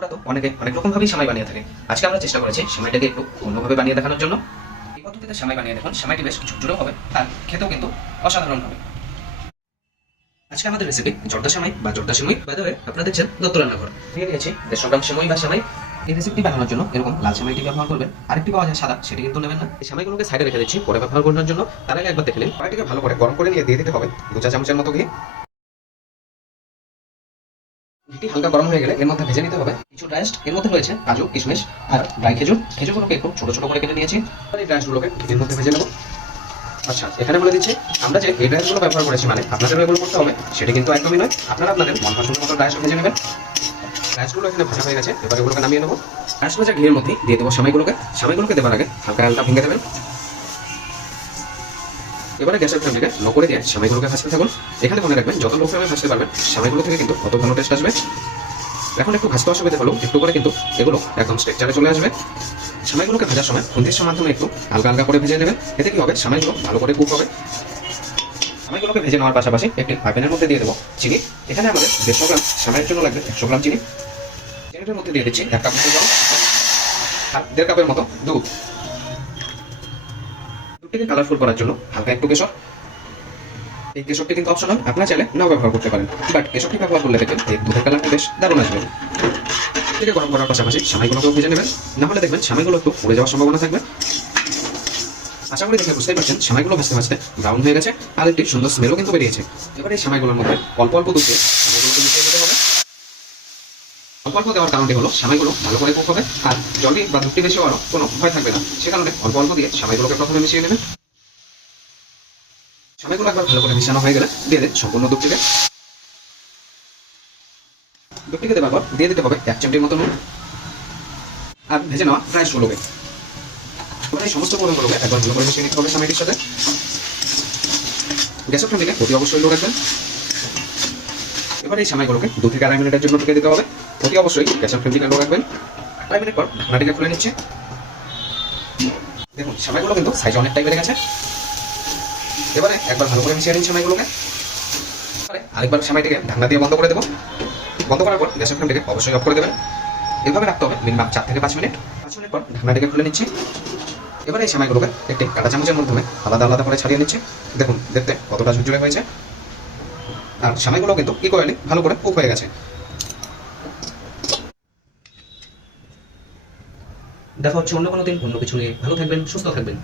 আমরা তো অনেকে অনেক রকম ভাবেই সেমাই বানিয়ে থাকি। আজকে আমরা চেষ্টা করেছি সেমাইটাকে একটু অন্যভাবে বানিয়ে দেখানোর জন্য। এই পদ্ধতিতে সেমাই বানিয়ে দেখুন, সেমাইটি বেশ ঝুরঝুরেও হবে আর খেতেও কিন্তু অসাধারণ হবে। আজকে আমাদের রেসিপি জর্দা সেমাই বা জর্দা সেমাই। বাই দ্য ওয়ে, আপনারা দেখছেন দত্ত রান্নাঘর। নিয়ে নিয়েছি 150 গ্রাম সেমাই বা সেমাই। এই রেসিপিটি বানানোর জন্য এরকম লাল সেমাইটি ব্যবহার করবেন। আরেকটি পাওয়া যায় সাদা, সেটি কিন্তু নেবেন না। এই সেমাইগুলোকে সাইডে রেখে দিচ্ছি পরে ব্যবহার করার জন্য। তার আগে একবার দেখে নিন, কড়াইটিকে ভালো করে গরম করে নিয়ে দিয়ে দিতে হবে 2 চা চামচের মতো ঘি। ঘিটি হালকা গরম হয়ে গেলে এর মধ্যে ভেজে নিতে হবে কিছু ড্রাই রোস্ট। এর মধ্যে রয়েছে কাজু, কিশমিশ আর ড্রাই খেজুর। খেজুরগুলোকে একটু ছোট ছোট করে কেটে নিয়েছি। এই ড্রাই রোস্টগুলোকে ঘির মধ্যে ভেজে নেব। আচ্ছা, এখানে বলে দিচ্ছি, আমরা যে এই ড্রাই রোস্টগুলো ব্যবহার করেছি মানে আপনাদের এগুলো করতে হবে সেটি কিন্তু একদমই নয়। আপনারা আপনাদের মন পছন্দ মতো ড্রাই রোস্ট ভেজে নেবেন। ড্রাই রোস্টগুলো এখানে ভাজা হয়ে গেছে, এবার এগুলোকে নামিয়ে নেব। ড্রাই রোস্ট ভাজা ঘিয়ের মধ্যে দিয়ে দেবো সেমাইগুলোকে। সেমাইগুলোকে দেওয়ার আগে হালকা হালকা ভেঙে দেবেন। এবারে গ্যাসের ফ্লেমটাকে লো করে দিয়ে সেমাইগুলোকে ভাজতে থাকুন। এখানে মনে রাখবেন, যত লো ফ্লেমে ভাজতে পারবেন সেমাইগুলো থেকে কিন্তু তত ভালো টেস্ট আসবে। এখন একটু ভাজতে অসুবিধা হলেও একটু করে কিন্তু এগুলো একদম স্ট্রাকচারে চলে আসবে। সেমাইগুলোকে ভাজার সময় খুন্তির মাধ্যমে একটু হালকা হালকা করে ভেজে নেবেন। এতে কি হবে, সেমাইগুলো ভালো করে কুক হবে। সেমাইগুলোকে ভেজে নেওয়ার পাশাপাশি একটি প্যানের মধ্যে দিয়ে দেবো চিনি। এখানে আমাদের 150 গ্রাম সেমাইয়ের জন্য লাগবে 100 গ্রাম চিনি। চিনিটার মধ্যে দিয়ে দিচ্ছি 1 কাপ মতো জল আর 1.5 কাপের মতো দুধ। দুধটিকে কালারফুল করার জন্য হালকা একটু কেশর। এই কেশরটি কিন্তু অপশনাল, আপনারা চাইলে নাও ব্যবহার করতে পারেন, বাট কেশরটি ব্যবহার করলে দেখবেন এই দুধের কালারটি বেশ দারুণ আসবে। থেকে গরম করার পাশাপাশি সেমাইগুলোকেও ভেজে নেবেন, না হলে দেখবেন সেমাইগুলো একটু পুড়ে যাওয়ার সম্ভাবনা থাকবে। আশা করি দেখে বুঝতেই পারছেন সেমাইগুলো ভাজতে ভাজতে ব্রাউন হয়ে গেছে আর একটি সুন্দর স্মেলও কিন্তু বেরিয়েছে। এবার এই সেমাইগুলোর মধ্যে অল্প অল্প দুধ দিয়ে সেমাইগুলোকে মিশিয়ে দিতে হবে। অল্প অল্প দেওয়ার কারণটি হলো সেমাইগুলো ভালো করে কুক হবে আর জলটি বা দুধটি বেশি হওয়ারও কোনো ভয় থাকবে না। সে কারণে অল্প অল্প দিয়ে সেমাইগুলোকে প্রথমে মিশিয়ে নেবেন। সেমাইগুলো একবার ভালো করে মিশানো হয়ে গেলে দিয়ে দেন সম্পূর্ণ দুধটিকে। দুধটিকে দেওয়ার পর দিয়ে দিতে হবে 1 চিমটির মতো নুন আর ভেজে নেওয়া ড্রাই রোস্টগুলোকে। এবার এই সমস্ত উপকরণগুলোকে একবার ভালো করে মিশিয়ে নিতে হবে সেমাইটির সাথে। গ্যাসের ফ্লেমটিকে অতি অবশ্যই লো রাখবেন। এবার এই সেমাইগুলোকে 2 থেকে 2.5 মিনিটের জন্য ঢেকে দিতে হবে। অতি অবশ্যই গ্যাসের ফ্লেমটিকে লো রাখবেন। 2.5 মিনিট পর ঢাকনাটিকে খুলে নিচ্ছে। দেখুন সেমাইগুলো কিন্তু সাইজ অনেকটাই বেড়ে গেছে। এবারে একবার ভালো করে মিশিয়ে নিন সেমাইগুলোকে। আরেকবার সেমাইটিকে ঢাকনা দিয়ে বন্ধ করে দেবো। বন্ধ করার পর গ্যাসের ফ্লেমটিকে অবশ্যই অফ করে দেবেন। এভাবে রাখতে হবে মিনিমাম 4 থেকে 5 মিনিট। 5 মিনিট পর ঢাকনাটিকে খুলে নিচ্ছি। এবার এই সেমাইগুলোকে একটি কাঁটা চামচের মাধ্যমে আলাদা আলাদা করে ছাড়িয়ে নিচ্ছি। দেখুন দেখতে কতটা ঝুরঝুরে হয়েছে আর সেমাইগুলো কিন্তু ইকুয়ালি ভালো করে কুক হয়ে গেছে। দেখা হচ্ছে অন্য কোনো দিন অন্য কিছু নিয়ে। ভালো থাকবেন, সুস্থ থাকবেন।